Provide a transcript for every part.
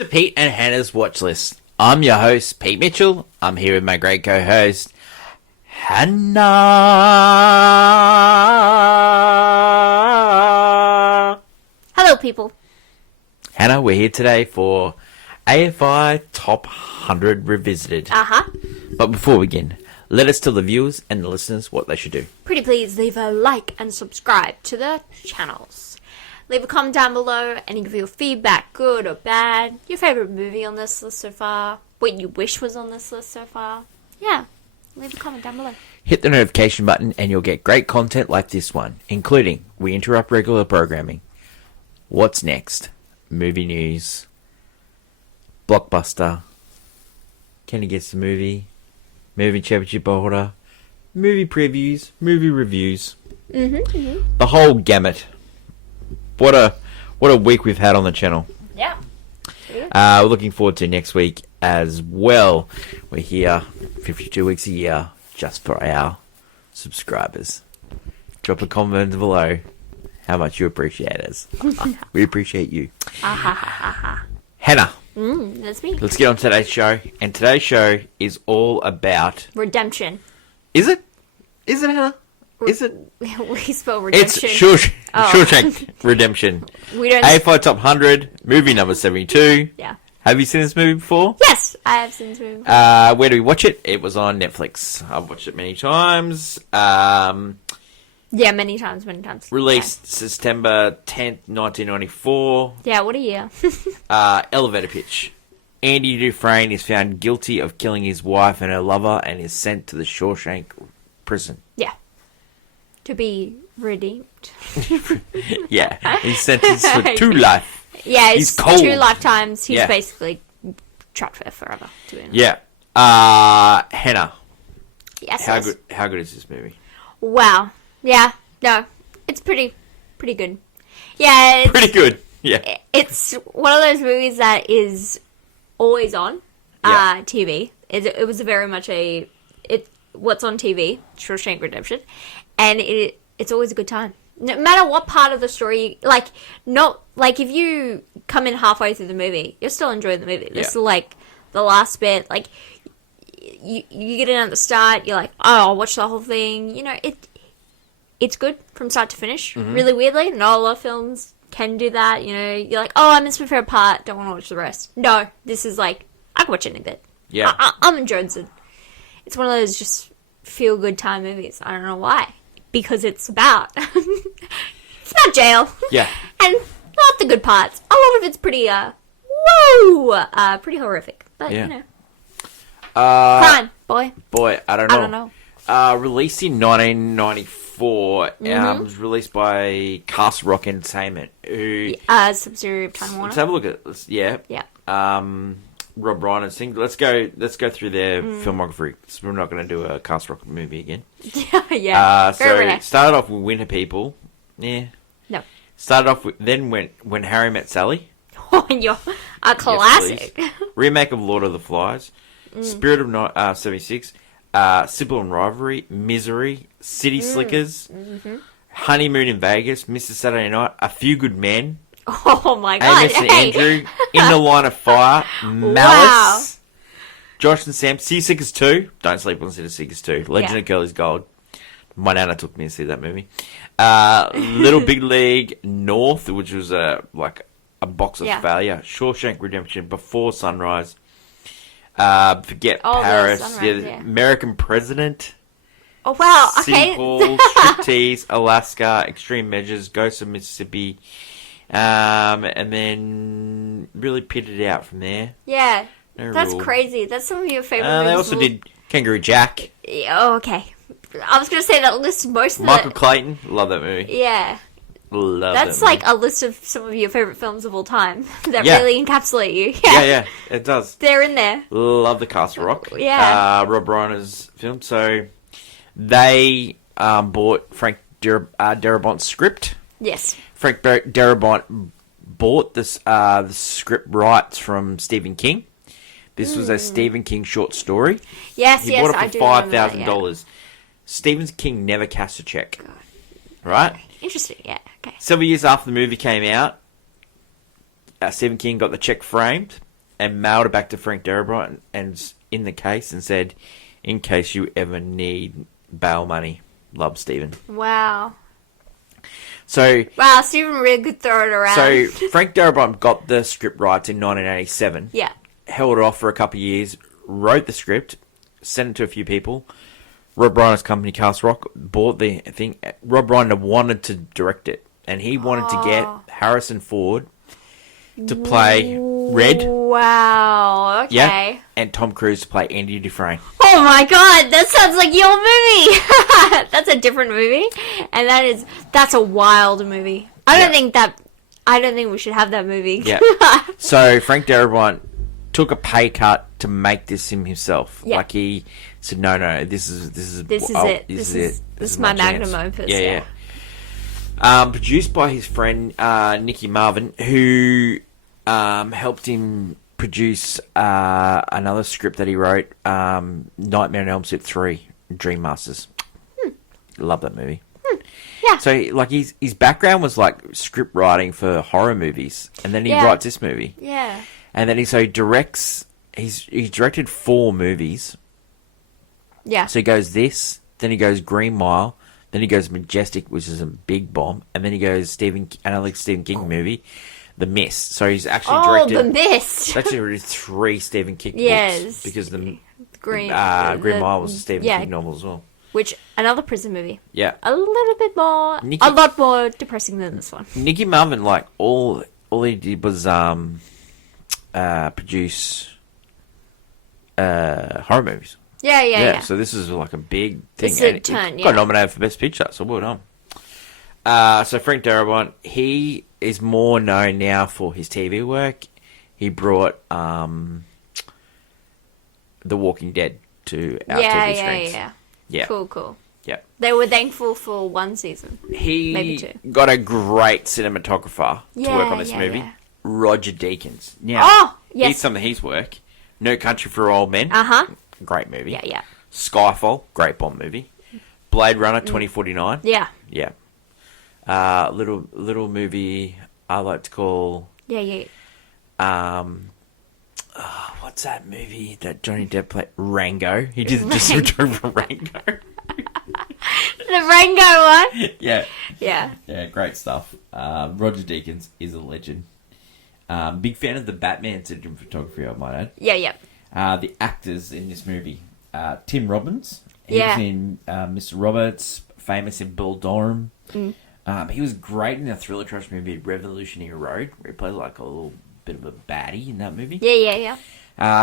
to Pete and Hannah's Watch List. I'm your host, Pete Mitchell. I'm here with my great co-host, Hannah. Hello, people. Hannah, we're here today for AFI Top 100 Revisited. But before we begin, let us tell the viewers and the listeners what they should do. Pretty please leave a like and subscribe to the channels. Leave a comment down below, any of your feedback, good or bad, your favourite movie on this list so far, what you wish was on this list so far. Yeah, leave a comment down below. Hit the notification button and you'll get great content like this one, including we interrupt regular programming, what's next, movie news, blockbuster, can you guess the movie, movie championship holder, movie previews, movie reviews, the whole gamut. What a week we've had on the channel. Yeah. We're looking forward to next week as well. We're here 52 weeks a year just for our subscribers. Drop a comment below how much you appreciate us. We appreciate you. Hannah. That's me. Let's get on to today's show. And today's show is all about... Redemption. Is it? Is it, Hannah? Is it? We spell redemption. It's Shawshank Redemption. We don't... AFI Top 100, movie number 72. Yeah. Have you seen this movie before? Yes, I have seen this movie before. Where do we watch it? It was on Netflix. I've watched it many times. Yeah, many times. Released September 10th, 1994. Yeah, what a year. Elevator pitch. Andy Dufresne is found guilty of killing his wife and her lover and is sent to the Shawshank prison. Yeah. To be redeemed. Yeah, he's sentenced for 2 life. Yeah, he's cold. 2 lifetimes. He's Yeah. basically trapped there forever. Yeah. Hannah. Yes. How good is this movie? Wow. Yeah. No. It's pretty good. Yeah. It's, Pretty good. Yeah. It's one of those movies that is always on Yeah. TV. It was very much what's on TV, Shawshank Redemption, and it's always a good time. No matter what part of the story, if you come in halfway through the movie, you're still enjoying the movie. This is like the last bit, like you get in at the start, you're like, oh, I'll watch the whole thing. You know, it's good from start to finish. Really weirdly, not a lot of films can do that. You know, you're like, oh, I missed my favorite part, don't want to watch the rest. No, this is like, I can watch any bit. Yeah. I'm enjoying it. It's one of those just feel good time movies. I don't know why. Because it's about jail. Yeah. And not the good parts. A lot of it's pretty pretty horrific. But Yeah. you know. Crime, boy. I don't know. Released in 1994, was released by Castle Rock Entertainment. Who? Subsidiary of Time Warner. Let's have a look at this. Yeah. Yeah. Rob Reiner sing. Let's go through their filmography. So we're not going to do a Castle Rock movie again. Yeah. So it started off with Winter People. Yeah. No. Started off with when Harry Met Sally. Oh, you're a classic. Yes, remake of Lord of the Flies. Spirit of 76. Sybil and Rivalry. Misery. City Slickers. Honeymoon in Vegas. Mr. Saturday Night. A Few Good Men. Oh my god. Amos and Andrew. In the Line of Fire. Malice. Wow. Josh and Sam. Seasickers 2. Don't sleep on Seasickers 2. Legend of Curly's Gold. My nana took me to see that movie. Little Big League North, which was a box of failure. Shawshank Redemption. Before Sunrise. Forget Paris. Sunrise, American President. Oh wow. Okay. Sequel. Striptease. Alaska. Extreme Measures. Ghosts of Mississippi. And then really pitted out from there. Yeah. No That's rule. crazy. That's some of your favorite movies. They also did Kangaroo Jack. Oh, okay. I was going to say that lists most of Michael Clayton. Love that movie. Yeah. Love That's that movie. like a list of some of your favorite films of all time that Yeah. really encapsulate you. Yeah, it does. They're in there. Love the Castle Rock. Yeah. Rob Reiner's film. So they bought Frank Darabont's script. Yes. Frank Darabont bought the script rights from Stephen King. This was a Stephen King short story. Yes, He bought I it do for remember that, $5,000. Stephen King never cast a check. Right? Interesting, yeah. Okay. Several years after the movie came out, Stephen King got the check framed and mailed it back to Frank Darabont and in the case and said, in case you ever need bail money, love, Stephen. Wow. So Stephen really could throw it around. So Frank Darabont got the script rights in 1987. Yeah. Held it off for a couple of years, wrote the script, sent it to a few people. Rob Reiner's company, Castle Rock, bought the thing. Rob Reiner wanted to direct it, and he wanted to get Harrison Ford to play Red. Wow. Okay. Yeah, and Tom Cruise to play Andy Dufresne. Oh my god, that sounds like your movie. That's a different movie, and that's a wild movie. I don't think we should have that movie. Yeah. So Frank Darabont took a pay cut to make this himself. Yeah. Like he said, no, this is it. This is my magnum opus. Yeah. Produced by his friend Nicky Marvin, who helped him produce another script that he wrote, Nightmare on Elm Street 3, Dream Masters. Love that movie. Yeah. So, like, his background was, like, script writing for horror movies, and then he writes this movie. Yeah. And then he directs, he's directed 4 movies. Yeah. So he goes this, then he goes Green Mile, then he goes Majestic, which is a big bomb, and then he goes another Stephen King movie, The Mist. So he's actually directed... The Mist! He's actually directed 3 Stephen King books. Because the Green Mile was a Stephen King novel as well. Which, another prison movie. Yeah. A little bit more... a lot more depressing than this one. Nicky Marvin, like, all he did was produce horror movies. Yeah. So this is like a big thing. It's a turn, got nominated for Best Picture, so well done. So Frank Darabont, he is more known now for his TV work. He brought The Walking Dead to our TV screens. Yeah. Cool. Yeah. They were thankful for 1 season. Maybe 2. Got a great cinematographer to work on this movie. Yeah. Roger Deakins. Now, yes. here's some of his work. No Country for Old Men. Uh-huh. Great movie. Yeah. Skyfall. Great Bond movie. Blade Runner 2049. Yeah. Yeah. Little movie I like to call... Yeah. What's that movie that Johnny Depp played? Rango. He did just return for Rango. The Rango one? Yeah. Yeah, great stuff. Roger Deakins is a legend. Big fan of the Batman cinematography, I might add. Yeah. The actors in this movie. Tim Robbins. Yeah. He's in Mr. Roberts, famous in Bull Durham. He was great in the thriller trash movie Revolutionary Road, where he played like a little bit of a baddie in that movie. Yeah.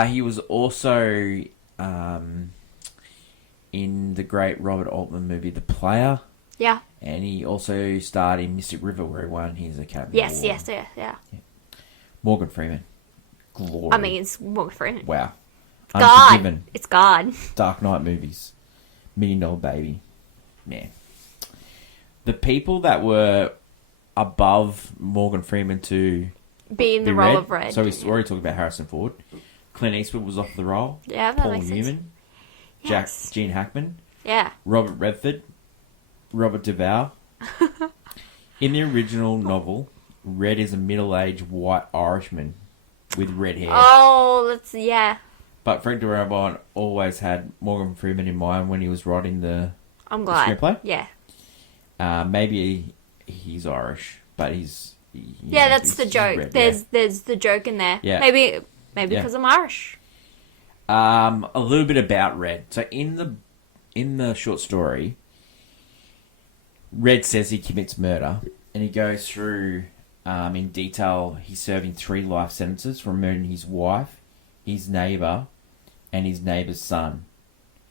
He was also in the great Robert Altman movie The Player. Yeah. And he also starred in Mystic River, where he won his Academy Yes, Award. yeah. Morgan Freeman. Glory. I mean, it's Morgan Freeman. Wow. God. Unforgiven. It's God. Dark Knight movies. $1 Million Baby. Man. The people that were above Morgan Freeman to Be in the role of Red. So we're already talking about Harrison Ford. Clint Eastwood was off the roll. Yeah, that Paul makes sense. Newman. Yes. Gene Hackman. Yeah. Robert Redford. Robert Duvall. In the original novel, Red is a middle-aged white Irishman with red hair. Oh, But Frank Darabont always had Morgan Freeman in mind when he was writing the screenplay. Yeah. Maybe he's Irish, but he's... that's the joke. There's the joke in there. Yeah. Maybe because I'm Irish. A little bit about Red. So in the short story, Red says he commits murder, and he goes through in detail. He's serving 3 life sentences for murdering his wife, his neighbour, and his neighbour's son.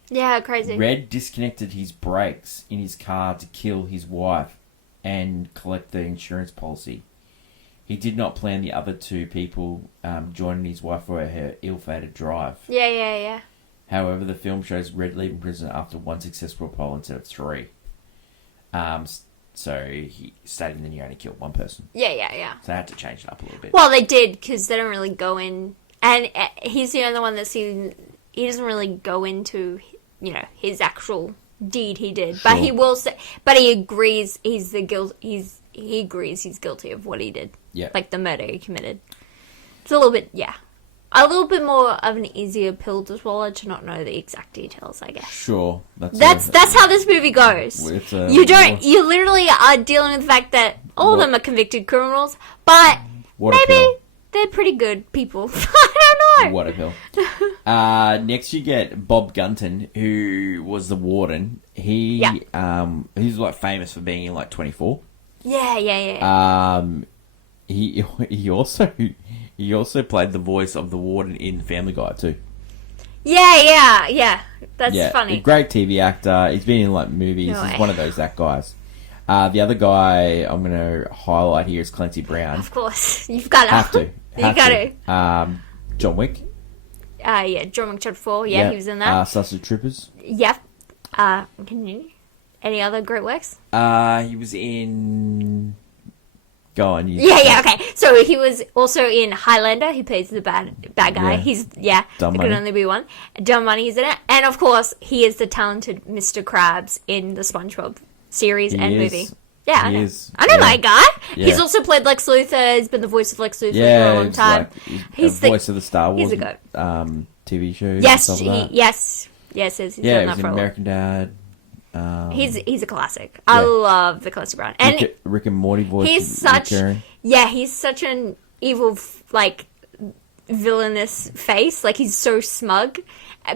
Yeah, crazy. Red disconnected his brakes in his car to kill his wife and collect the insurance policy. He did not plan the other 2 people joining his wife for her ill-fated drive. Yeah. However, the film shows Red leaving prison after 1 successful parole instead of 3. So he stated that he only killed 1 person. Yeah. So they had to change it up a little bit. Well, they did, because they don't really go in... And he's the only one that's seen... He doesn't really go into, his actual deed he did. But he will say... But he agrees he agrees he's guilty of what he did. Yeah. Like the murder he committed. It's a little bit... Yeah. a little bit more of an easier pill to swallow to not know the exact details, I guess. Sure. That's how this movie goes. You literally are dealing with the fact that all of them are convicted criminals, but maybe they're pretty good people. I don't know. What a pill. Next you get Bob Gunton, who was the warden. He's like famous for being in like 24. Yeah. He also played the voice of the warden in Family Guy too. Yeah. That's funny. A great TV actor. He's been in like movies. No He's way. one of those guys. The other guy I'm going to highlight here is Clancy Brown. Of course, you've got to. Have to. You got to. John Wick. John Wick Chapter 4. Yeah, he was in that. Starship Troopers. Yep. Any other great works? He was in. Go on. Okay. So he was also in Highlander. He plays the bad guy. Yeah. He's Dumb there Money. could only be one. Dumb Money is in it, and of course he is the talented Mr. Krabs in the SpongeBob series and movie. Yeah, I know that guy. Yeah. He's also played Lex Luthor. He's been the voice of Lex Luthor for a long time. He's the voice of the Star Wars he's a goat. TV show. Yes, and stuff like that. Yes. He's done He that was for in a American Dad. He's a classic. I love the Clancy Brown, and Rick and Morty voice. he's such an evil villainous face. Like he's so smug,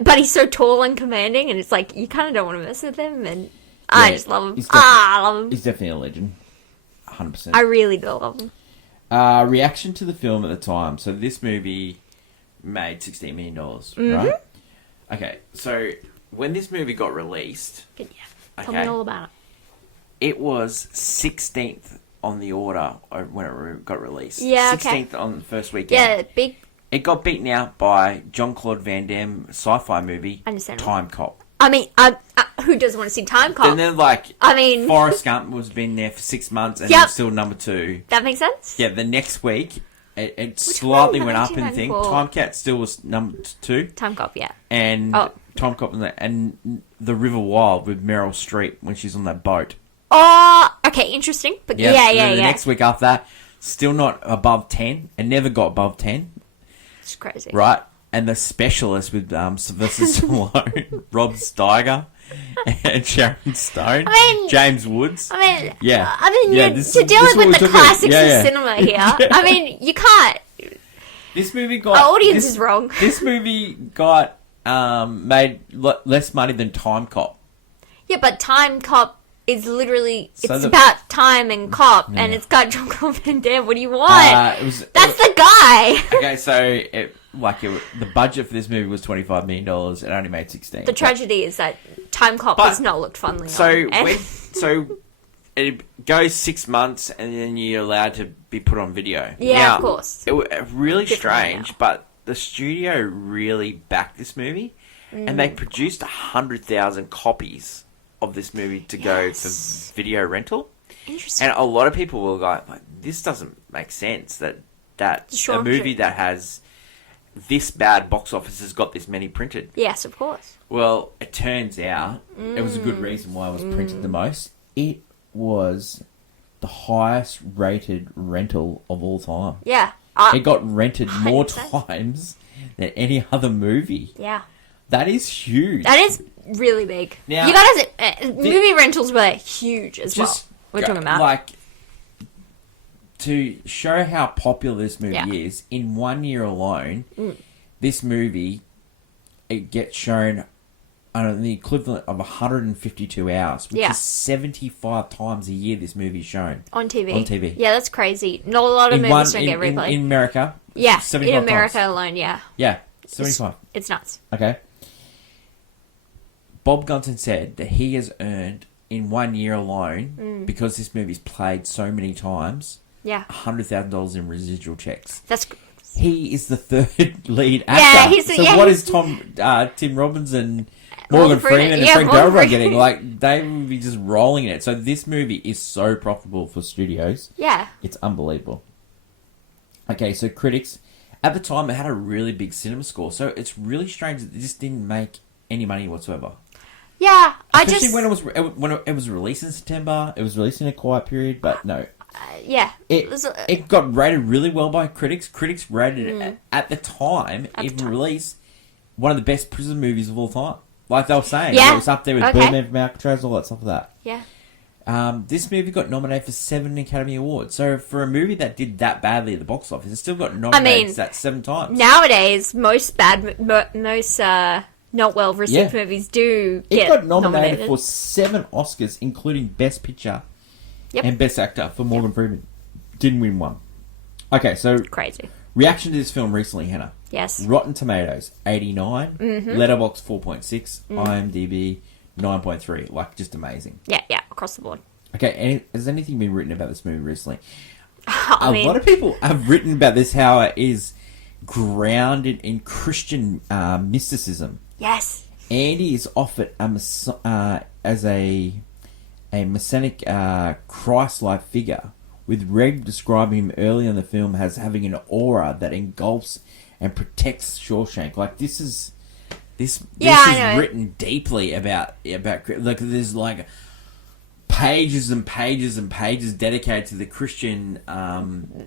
but he's so tall and commanding, and it's like you kind of don't want to mess with him. And I just love him. I love him. He's definitely a legend. 100%. I really do love him. Reaction to the film at the time. So this movie made $16 million, right? Okay, so when this movie got released, Tell me all about it. It was 16th on the order when it got released. Yeah, 16th on the first weekend. Yeah, big. It got beaten out by Jean-Claude Van Damme sci-fi movie, Time Cop. I mean, who doesn't want to see Time Cop? And then, Forrest Gump was been there for 6 months and it was still number 2. That makes sense. Yeah, the next week, it slightly went up in the thing. 1994? Time Cat still was number 2. Time Cop, yeah. And Time Cop and The River Wild with Meryl Streep when she's on that boat. Oh, okay, interesting. But The next week after that, still not above 10. It never got above 10. It's crazy. Right? And The Specialist with Sylvester Stallone, Rob Steiger, and Sharon Stone, James Woods. You're dealing this with the classics of yeah. cinema here. I mean, you can't. This movie got... Our audience is wrong. This movie got made less money than Time Cop. Yeah, but Time Cop is literally... It's about time and cop, and it's got Jean-Claude Van Damme. What do you want? That's the guy! Okay, so... the budget for this movie was $25 million. It only made 16. The tragedy is that Time Cop has not looked fondly on. So it goes 6 months and then you're allowed to be put on video. Yeah, now, of course. It was really strange, but the studio really backed this movie and they produced 100,000 copies of this movie to go for video rental. Interesting. And a lot of people were like, this doesn't make sense that a movie that has this bad box office has got this many printed. Yes, of course. Well, it turns out it was a good reason why it was printed the most. It was the highest rated rental of all time. Yeah. It got rented 100%. More times than any other movie. Yeah. That is huge. That is really big. Now, you gotta movie rentals were huge as well. We're talking about to show how popular this movie is. In 1 year alone, this movie it gets shown on the equivalent of 152 hours, which is 75 times a year. This movie is shown on TV. On TV, yeah, that's crazy. Not a lot of movies don't get replayed in America. Yeah, in America times. alone. Yeah, 75. It's nuts. Okay. Bob Gunton said that he has earned in 1 year alone because this movie's played so many times. Yeah, $100,000 in residual checks. He is the third lead actor. What is Tim Robbins and Morgan Freeman and Frank Darabont getting? Like, they would be just rolling in it. So this movie is so profitable for studios. Yeah. It's unbelievable. Okay, so critics, at the time, it had a really big cinema score. So it's really strange that this didn't make any money whatsoever. Yeah, Especially when it was released in September. It was released in a quiet period, but no. yeah. It got rated really well by critics. Critics rated it at the time, even released, one of the best prison movies of all time. Like they were saying, it was up there with Birdman from Alcatraz, all that stuff like that. Yeah. This movie got nominated for 7 Academy Awards. So for a movie that did that badly at the box office, it still got nominated that 7 times. Nowadays, most not well received movies do get It got nominated for 7 Oscars, including Best Picture and Best Actor for Morgan Freeman. Didn't win one. Okay, so crazy. Reaction to this film recently, Hannah. Yes. Rotten Tomatoes 89, Letterboxd 4.6, IMDb 9.3. Like, just amazing. Yeah, across the board. Okay, has anything been written about this movie recently? I mean, a lot of people have written about this, how it is grounded in Christian mysticism. Yes. Andy is offered as a messianic Christ-like figure, with Reg describing him early in the film as having an aura that engulfs and protects Shawshank. Like, this is written deeply about like, there's like pages and pages and pages dedicated to the Christian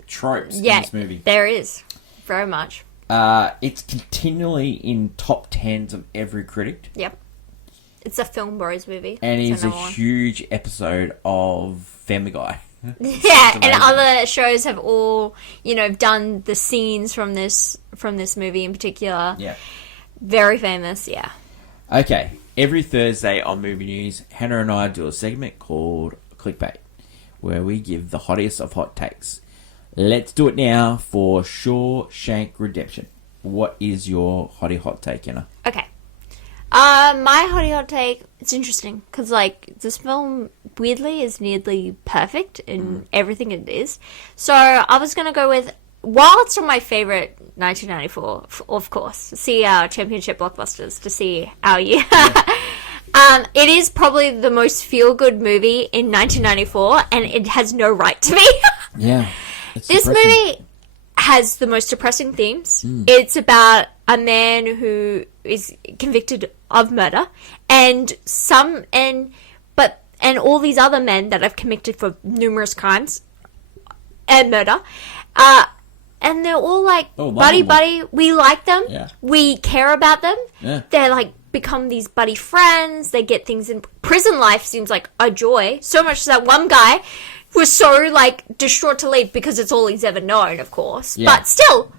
tropes in this movie. There is very much. It's continually in top 10s of every critic. Yep. It's a Film Bros movie. And it's a huge episode of Family Guy. Yeah, and other shows have all, done the scenes from this movie in particular. Yeah. Very famous, yeah. Okay, every Thursday on Movie News, Hannah and I do a segment called Clickbait, where we give the hottest of hot takes. Let's do it now for Shawshank Redemption. What is your hottie hot take, Hannah? Okay. My hottie hot take, it's interesting, because, this film, weirdly, is nearly perfect in everything it is. So, I was going to go with, while it's not my favourite 1994, of course, see our championship blockbusters, to see our year. It is probably the most feel-good movie in 1994, and it has no right to be. Yeah. This movie has the most depressing themes. It's about a man who is convicted of murder, and all these other men that have committed for numerous crimes and murder, and they're all buddy. We like them. Yeah. We care about them. Yeah. They're become these buddy friends. They get things in prison life. Seems like a joy. So much that one guy was so distraught to leave because it's all he's ever known, of course. Yeah. But still,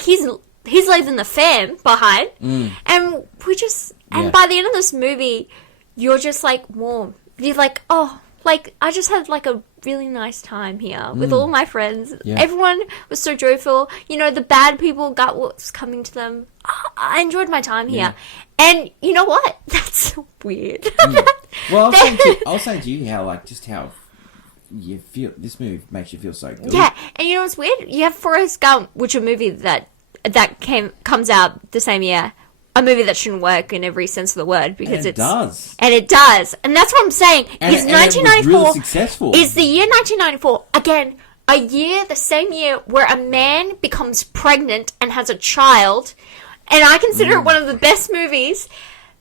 he's leaving the fam behind, and we just by the end of this movie, you're just warm. You're I just had a really nice time here with all my friends. Yeah. Everyone was so joyful. The bad people got what's coming to them. I enjoyed my time here. And you know what? That's weird. Well, I was saying to you how you feel this movie makes you feel so good. Yeah, and you know what's weird? You have Forrest Gump, which is a movie that comes out the same year. A movie that shouldn't work in every sense of the word because it does. And it does. And that's what I'm saying. Because 1994 really successful. Is the year 1994, again, a year, the same year, where a man becomes pregnant and has a child. And I consider it one of the best movies.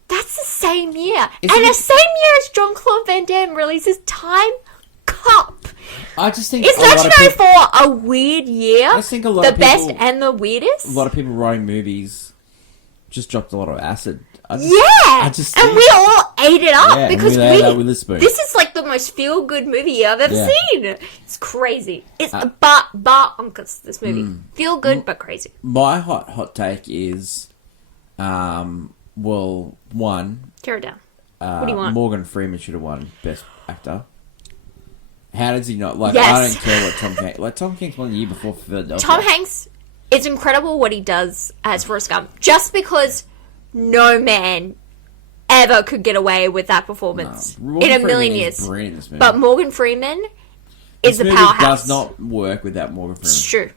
That's the same year. The same year as Jean-Claude Van Damme releases Time Cop. I just think is 1994 a weird year? I think a lot of people, best and the weirdest. A lot of people writing movies just dropped a lot of acid. And we all ate it up because this is the most feel good movie I've ever seen. It's crazy. It's bar uncas, this movie. Feel good but crazy. My hot take is, one. Tear it down. What do you want? Morgan Freeman should have won Best Actor. How does he not? I don't care what Tom Hanks. Tom Hanks won the year before for Philadelphia. Tom Hanks, it's incredible what he does as Forrest Gump. Just because no man ever could get away with that performance in a million years. But Morgan Freeman is a powerhouse. This does not work without Morgan Freeman. It's true.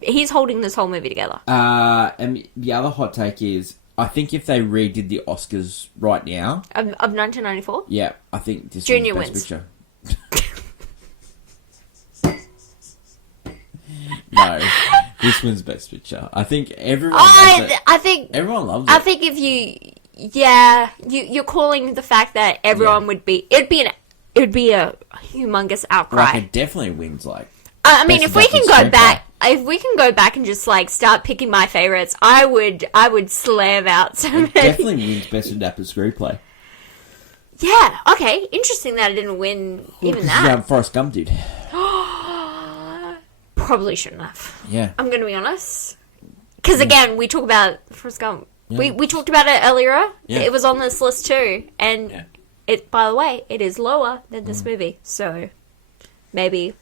He's holding this whole movie together. And the other hot take is, I think if they redid the Oscars right now of 1994, I think this Junior wins wins. Best Picture. No, this wins Best Picture. I think everyone loves it. I think everyone loves it. I think if you're calling the fact that everyone it'd be it would be a humongous outcry. Like, it definitely wins, like... I mean, if we can go screenplay. back, and just like start picking my favorites, I would slam out so many. Definitely wins Best Adapted Screenplay. Yeah. Okay. Interesting that it didn't win even that. Forrest Gump did. Probably shouldn't have. Yeah. I'm going to be honest. Because again, we talk about Forrest Gump. Yeah. We talked about it earlier. Yeah. It was on this list too, and Yeah. it. By the way, it is lower than this movie. So maybe.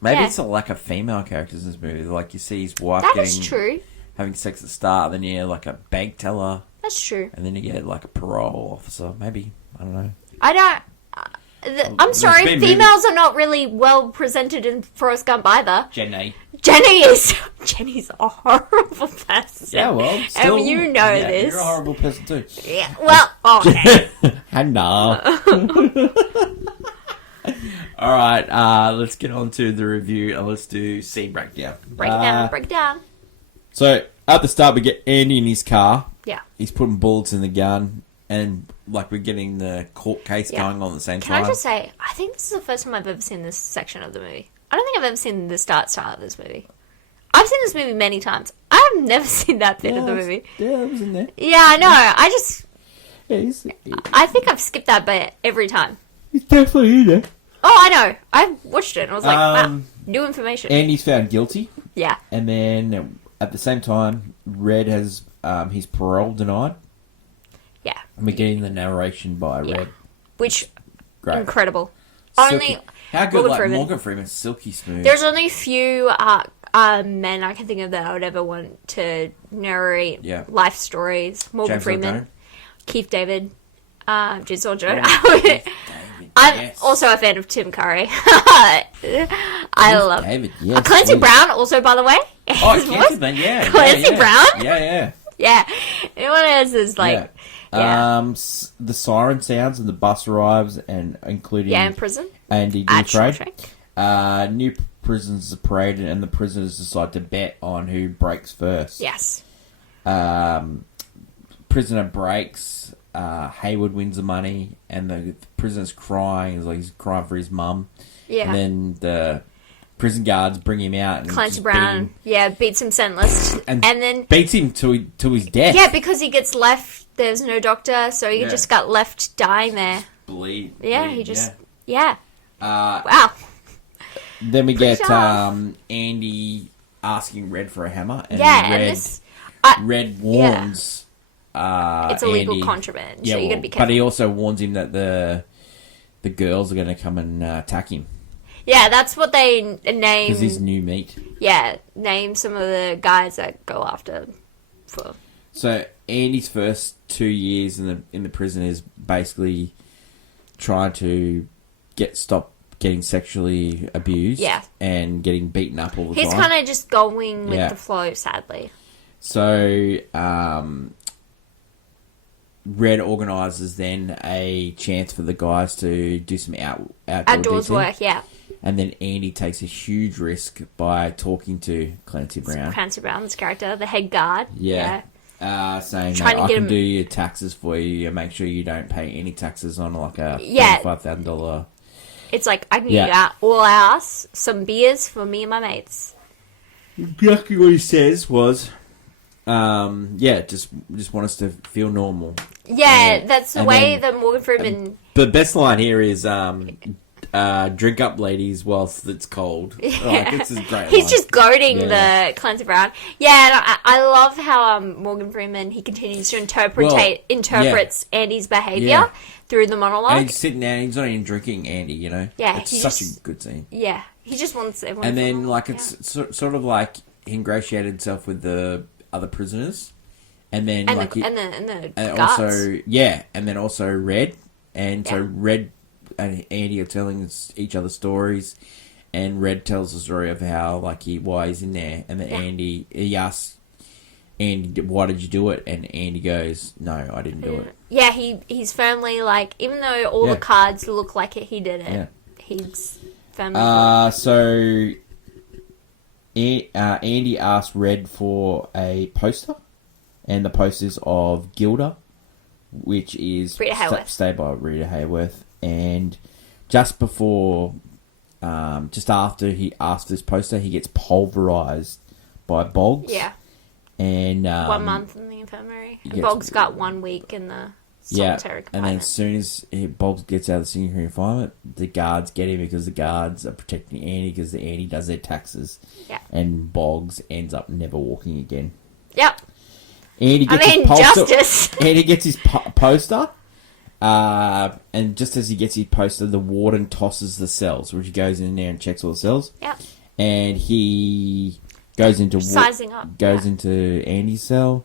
Maybe Yeah. it's a lack of female characters in this movie. Like, you see his wife That is true. having sex at the start, then you get, like, a bank teller, That's true. and then you get, like, a parole officer. Maybe. I don't know. I don't. I'm sorry, been females are not really well presented in Forrest Gump either. Jenny. Jenny's a horrible person. Yeah, well, still... And you know yeah, this. You're a horrible person, too. Yeah, well, okay. Hannah. Alright, let's get on to the review, and let's do scene breakdown. Break it down. So, at the start, we get Andy in his car. Yeah. He's putting bullets in the gun, and, like, we're getting the court case going on at the same time. Can I just say, I think this is the first time I've ever seen this section of the movie. I don't think I've ever seen the start of this movie. I've seen this movie many times. I have never seen that bit of the movie. Yeah, it was in there. Yeah, I know. Yeah, I think I've skipped that bit every time. he's definitely in there. Oh, I know. I watched it and I was like, wow, new information. Andy's found guilty, Yeah. and then at the same time, Red has his parole denied. Yeah. And we're getting the narration by Red. Which, Great. incredible. Silky. Only How good, Morgan like, Freeman. Morgan Freeman's silky smooth. There's only a few men I can think of that I would ever want to narrate life stories. Morgan James Freeman, O'Donnell. Keith David, James Earl Jones. David, I'm yes. also a fan of Tim Curry. I love David, yes, Clancy please. Brown, also, by the way. Oh, His Clancy voice. Brown, yeah. Clancy yeah. Brown? Yeah. Yeah. Anyone else is like, The siren sounds and the bus arrives, and including in prison. Andy At Dufresne. Shawshank. New prisoners are paraded, and the prisoners decide to bet on who breaks first. Yes. Prisoner breaks. Hayward wins the money, and the prisoner's crying. He's crying for his mum. Yeah. And then the prison guards bring him out. And Clancy just Brown, beats him sentenced. and then beats him to his death. yeah, because he gets left. There's no doctor, so he just got left dying there. Bleed. Yeah, he just wow. Then we get off. Andy asking Red for a hammer, and Red warns. It's illegal Andy, contraband, so you got to be careful. But he also warns him that the girls are going to come and attack him. Yeah, that's what they name. Because he's new meat. Yeah, name some of the guys that go after. So Andy's first 2 years in the prison is basically trying to stop getting sexually abused. Yeah. And getting beaten up all the time. He's kind of just going with the flow, sadly. So Red organises then a chance for the guys to do some outdoors work, yeah. And then Andy takes a huge risk by talking to Clancy Brown. Clancy Brown's character, the head guard. Yeah. Saying Trying that to I get can him- do your taxes for you and make sure you don't pay any taxes on like a $35,000. It's like, I can get out all hours, some beers for me and my mates. Exactly what he says was, just want us to feel normal. Yeah, that's the way that Morgan Freeman... The best line here is, drink up, ladies, whilst it's cold. Like, this is a great He's line. just goading the Clancy Brown. Yeah, and I love how Morgan Freeman, he continues to interprets Andy's behaviour through the monologue. And he's sitting there, he's not even drinking Andy, you know? Yeah, it's such a good scene. Yeah, he just wants everyone And to then, feel like, normal. it's sort of like he ingratiated himself with the other prisoners. And then, and like... the and guards. and then also Red. And so Red and Andy are telling each other stories. And Red tells the story of how, like, why he's in there. And then he asks Andy, why did you do it? And Andy goes, no, I didn't do it. Yeah, he's firmly, like, even though all the cards look like he did it, he's firmly... So Andy asked Red for a poster. And the poster's of Gilda, which is Rita Hayworth. stayed by Rita Hayworth. And just before, just after this poster, he gets pulverized by Boggs. Yeah. And 1 month in the infirmary. he And gets- Boggs got 1 week in the solitary and confinement. then as soon as Boggs gets out of the solitary confinement, the guards get him because the guards are protecting Andy because Andy does their taxes. Yeah. And Boggs ends up never walking again. Yep. Andy gets his poster. justice. Andy gets his poster. And just as he gets his poster, the warden tosses the cells, which he goes in there and checks all the cells. Yep. And he goes into Sizing up. into Andy's cell,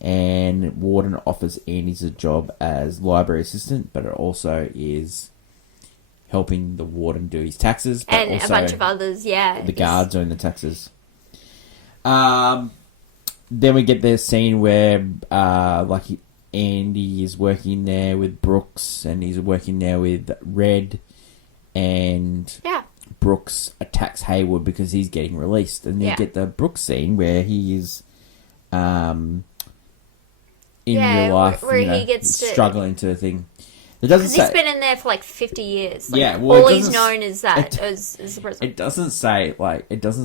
and warden offers Andy's a job as library assistant, but it also is helping the warden do his taxes, but And also a bunch of others, yeah. the guards doing the taxes. Then we get the scene where Andy is working there with Brooks, and he's working there with Red, and Yeah. Brooks attacks Haywood because he's getting released, and you Yeah. get the Brooks scene where he is in Yeah, real life, where he gets to- struggling to a thing. It doesn't Because he's say. been in there for like 50 years. Like, Yeah, well, it all he's doesn't known is that, it- as the prison. It doesn't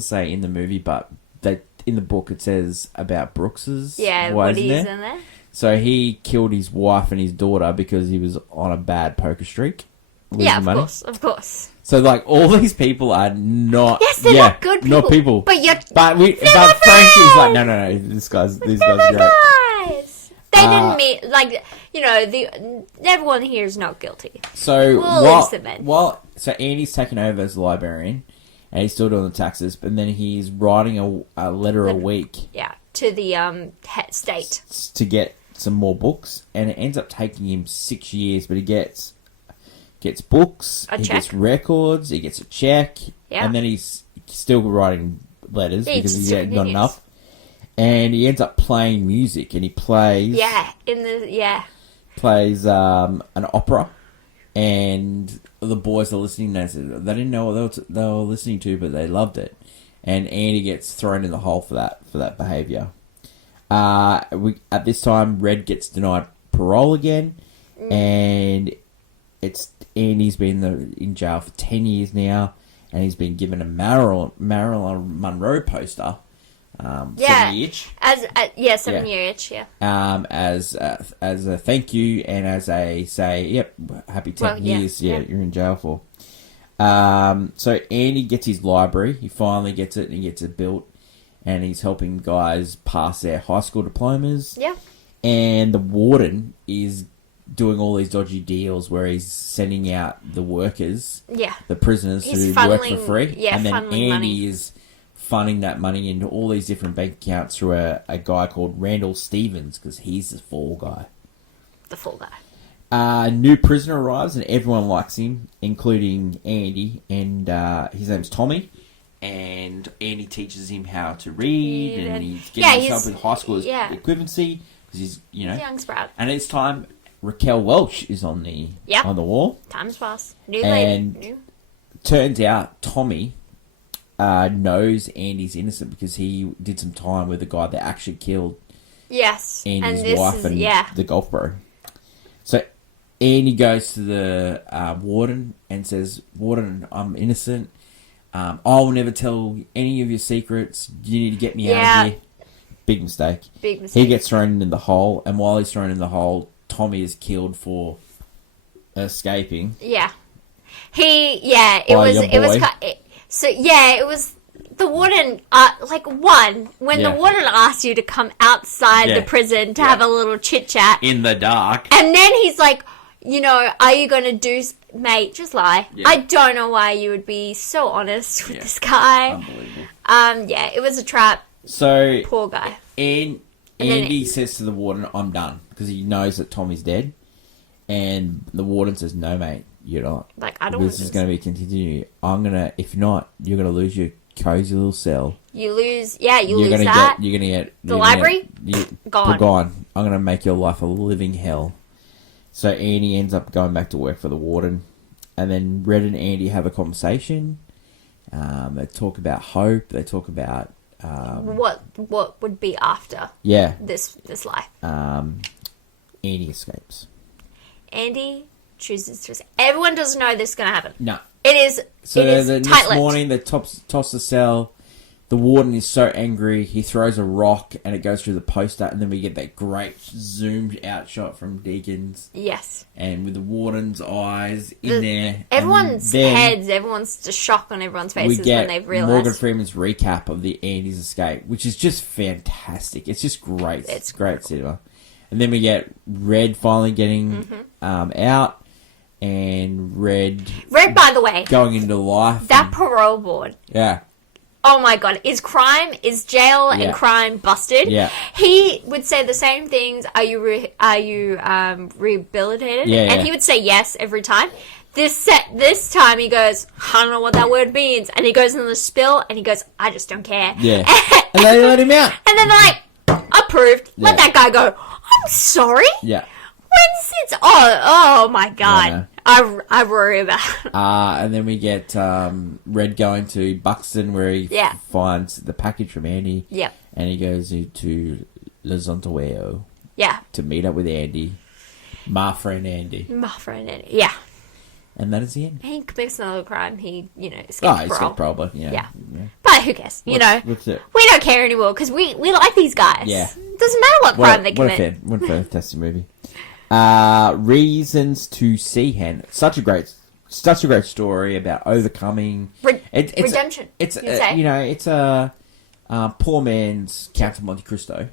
say in the movie, but that in the book it says about Brooks's Yeah, wives Woody's in there. in there. So he killed his wife and his daughter because he was on a bad poker streak. losing Yeah, of money. course, of course. So like all these people are not. Yes, they're not good people. Not people. But you're... But my Frankie's like, no. These guys are They're great. my guys. They Uh, didn't mean... Like, you know, everyone here is not guilty. So Well, it's the men. so Andy's taking over as the librarian, and he's still doing the taxes. But then he's writing a letter a week Yeah, to the state. to get some more books, and it ends up taking him 6 years. But he gets books, A he check. gets records, he gets a check, Yeah. and then he's still writing letters Yeah, because it's he's not continuous. enough. And he ends up playing music, and he plays plays an opera, and the boys are listening. They didn't know what they were listening to, but they loved it. And Andy gets thrown in the hole for that behaviour. At this time, Red gets denied parole again, and it's Andy's been in jail for 10 years now, and he's been given a Marilyn Monroe poster, 70 inch, 7-year itch, yeah. as a thank you, and as a say, yep, happy 10 years, you're in jail for. So Andy gets his library. He finally gets it, and he gets it built, and he's helping guys pass their high school diplomas. Yeah. And the warden is doing all these dodgy deals where he's sending out the workers, Yeah. the prisoners, He's to work for funneling- free. yeah, and then funneling Andy money. is funding that money into all these different bank accounts through a guy called Randall Stevens, because he's the fall guy. The full guy. New prisoner arrives, and everyone likes him, including Andy, and his name's Tommy. And Andy teaches him how to read, Yeah. and he's Yeah, getting he's- himself in high school yeah. equivalency, because he's, Young sprout. and it's time Raquel Welch is on the Yep. on the wall. Time's passed. New And- lady. New. Turns out Tommy knows Andy's innocent because he did some time with the guy that actually killed Yes. Andy's and this wife is, and yeah. the golf bro. So Andy goes to the warden and says, "Warden, I'm innocent. I will never tell any of your secrets. You need to get me out of here." Big mistake. Big mistake. He gets thrown in the hole, and while he's thrown in the hole, Tommy is killed for escaping. Yeah. It By was, your it was, boy. it was the warden, when Yeah. the warden asked you to come outside Yeah. the prison to Yeah. have a little chit chat, In the dark. and then he's like, are you going to do, mate, just lie. Yeah. I don't know why you would be so honest with this guy. Unbelievable. It was a trap. So Poor guy. And And then Andy says to the warden, "I'm done," because he knows that Tommy's dead. And the warden says, "No, mate, you're not. Like, I don't want This is this. going to be continued. If not, you're going to lose your cozy little cell. You lose You're lose gonna that. You're going to get The library? Gone. Gone. I'm going to make your life a living hell." So Andy ends up going back to work for the warden, and then Red and Andy have a conversation. They talk about hope. They talk about What would be after yeah. this life? Andy escapes. Andy chooses to. Everyone doesn't know this is going to happen. No. It is. So it is the tight-lipped. next morning, they toss the cell. The warden is so angry, he throws a rock and it goes through the poster, and then we get that great zoomed out shot from Deacon's. Yes. And with the warden's eyes in there. Everyone's heads, everyone's just shock on everyone's faces when they've realised. Morgan Freeman's recap of the Andy's escape, which is just fantastic. It's just great. It's great cinema. And then we get Red finally getting out, and Red, by the way, going into life. That parole board. Yeah. Oh my god, is jail and crime busted? Yeah. He would say the same things. Are you rehabilitated? Yeah, and he would say yes every time. This time he goes, I don't know what that word means, and he goes in the spill and he goes, I just don't care. Yeah. And they let him out. And then they're like, approved. Let that guy go. I'm sorry. Yeah. Oh my god. Yeah, I worry about it. And then we get Red going to Buxton, where he finds the package from Andy. Yep. And he goes to Lozontueo. Yeah. To meet up with Andy. My friend Andy. Yeah. And that is the end. He commits another crime. He, escapes he's parole. got parole, but yeah. But who cares? What's it? We don't care anymore because we like these guys. Yeah. Doesn't matter what crime they commit. What a fantastic movie. Reasons to See Hen. Such a great story about overcoming redemption. It's a poor man's Count of Monte Cristo.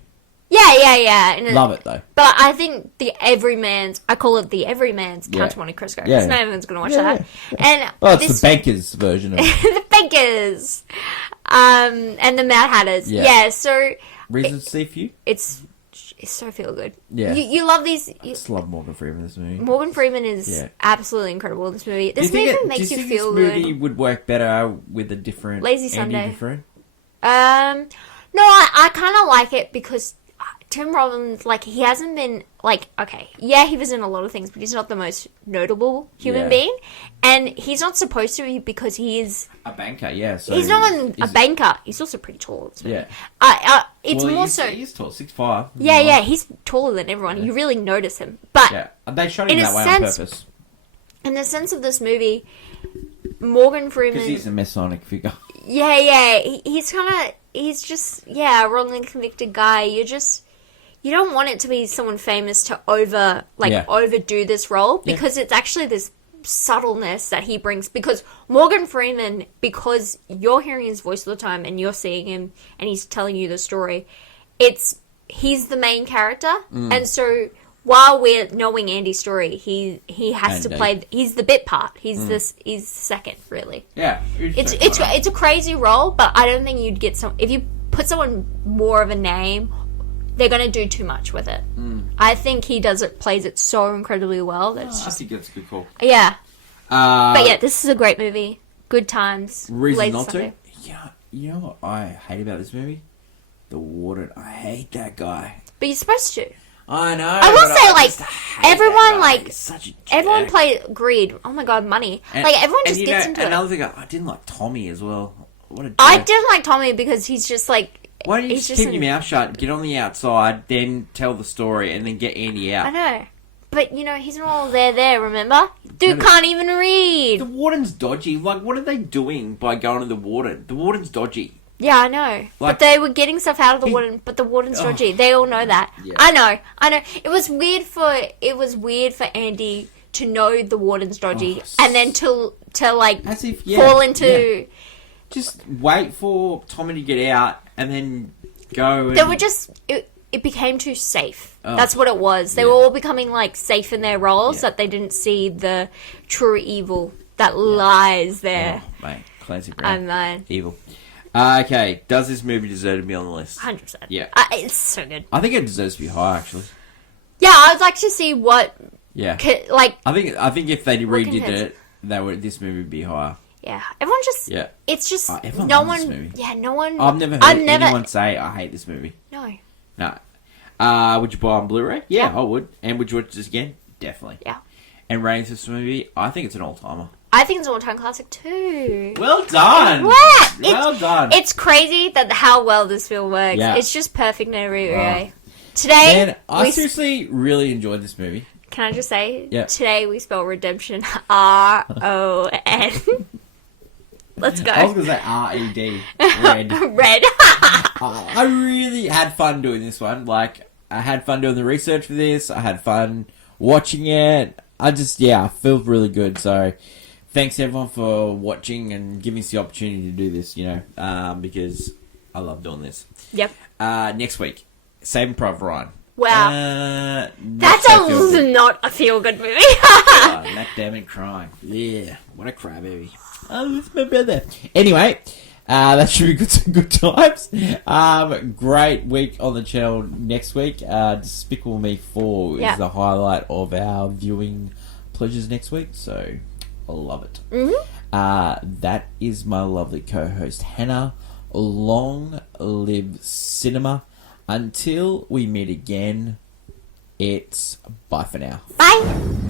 Yeah. And love it though. But I think I call it the everyman's Count of Monte Cristo. Because no one's going to watch that. Yeah. And it's the Bankers version of it. The Bankers. And the Mad Hatters. Yeah. So Reasons to See for you. It's so feel good. Yeah. You love these. I just love Morgan Freeman in this movie. Morgan Freeman is absolutely incredible in this movie. This movie makes you feel good. This movie would work better with a different Lazy Sunday. Different? No, I kind of like it because Tim Robbins, he hasn't been, he was in a lot of things, but he's not the most notable human being. And he's not supposed to be because he is a banker, so he's not a banker. He's also pretty tall. Yeah. He's tall, 6'5". Yeah, he's taller than everyone. You really notice him. But they shot him that way on purpose. In the sense of this movie, Morgan Freeman... Because he's a Masonic figure. Yeah. He's just, a wrongly convicted guy. You don't want it to be someone famous to overdo this role because it's actually this subtleness that he brings. Because Morgan Freeman, because you're hearing his voice all the time and you're seeing him and he's telling you the story, he's the main character. And so while we're knowing Andy's story, he has to play. He's the bit part. He's he's second, really. Yeah, it's a crazy role, but I don't think you'd get if you put someone more of a name. They're going to do too much with it. I think he plays it so incredibly well. That it's just... I think that's a good call. Yeah. But this is a great movie. Good times. Reason not to? Yeah. You know what I hate about this movie? The warden. I hate that guy. But you're supposed to. I know. I will say, everyone, such a jerk. everyone played greed. Oh my god, money. Everyone just gets into it. Another thing, I didn't like Tommy as well. What a jerk. I didn't like Tommy because he's just why don't you just keep your mouth shut, get on the outside, then tell the story, and then get Andy out? I know. But, he's not all there, remember? Dude can't even read. The warden's dodgy. What are they doing by going to the warden? The warden's dodgy. Yeah, I know. But they were getting stuff out of the warden, but the warden's dodgy. They all know that. Yeah. I know. It was weird for Andy to know the warden's dodgy, and then to fall into... Yeah. Just wait for Tommy to get out, and then go. They were just. It became too safe. Oh. That's what it was. They were all becoming safe in their roles that they didn't see the true evil that lies there. Oh, mate, Clancy Brown. I'm evil. Okay, does this movie deserve to be on the list? 100%. Yeah, it's so good. I think it deserves to be high, actually. Yeah, I'd like to see what. Yeah. I think if they redid it, this movie would be higher. Yeah, everyone just... Yeah. It's just... everyone no loves one... this movie. Yeah, no one... I've never heard anyone say, I hate this movie. No. Would you buy it on Blu-ray? Yeah, I would. And would you watch this again? Definitely. Yeah. And ratings this movie, I think it's an all-timer. I think it's an all-time classic too. Well done! Well done! It's crazy how well this film works. Yeah. It's just perfect in every way. Today... Man, I seriously really enjoyed this movie. can I just say, Yeah. today we spell redemption R-O-N. Let's go. I was going to say R-E-D. Red. Red. I really had fun doing this one. Like, I had fun doing the research for this. I had fun watching it. I feel really good. So, thanks everyone for watching and giving us the opportunity to do this, because I love doing this. Yep. Next week, Saving Private Ryan. Wow. Not That's so feel good. not a feel-good movie. Matt Damon crying. Yeah, what a crybaby. Oh, that's my brother. Anyway, that should be good times. Great week on the channel next week. Despicable Me 4 is the highlight of our viewing pleasures next week, so I love it. That is my lovely co-host Hannah. Long live cinema. Until we meet again, it's bye for now. Bye.